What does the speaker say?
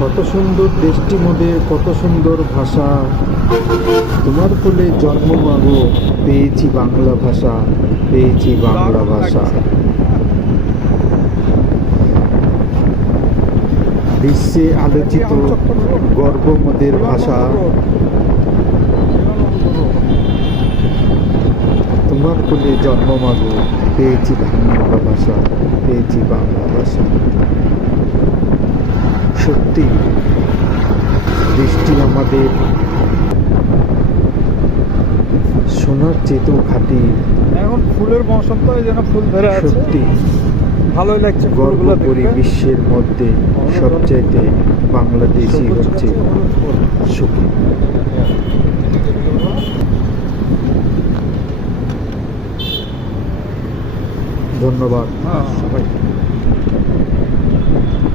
কত সুন্দর দেশটি মোদের, কত সুন্দর ভাষা। তোমার কোলে জন্ম মাগো, পেয়েছি বাংলা ভাষা, পেয়েছি বাংলা ভাষা। বিশ্বে আলোচিত গর্ব মোদের ভাষা। তোমার কোলে জন্ম মাগো, পেয়েছি বাংলা ভাষা, পেয়েছি বাংলা ভাষা। সত্যি দেশটি আমাদের সোনার চেতেও খাঁটি। এখন ফুলের মৌসুম তো এই জন্য ফুল ধরে আছে, সত্যি ভালোই লাগছে গর্ব ফুলগুলো করি দেখতে। বিশ্বের মধ্যে সবচাইতে বাংলাদেশই সবুজ হচ্ছে গাছে হলুদ ফুল। সুখী। ধন্যবাদ হ্যাঁ। সবাই।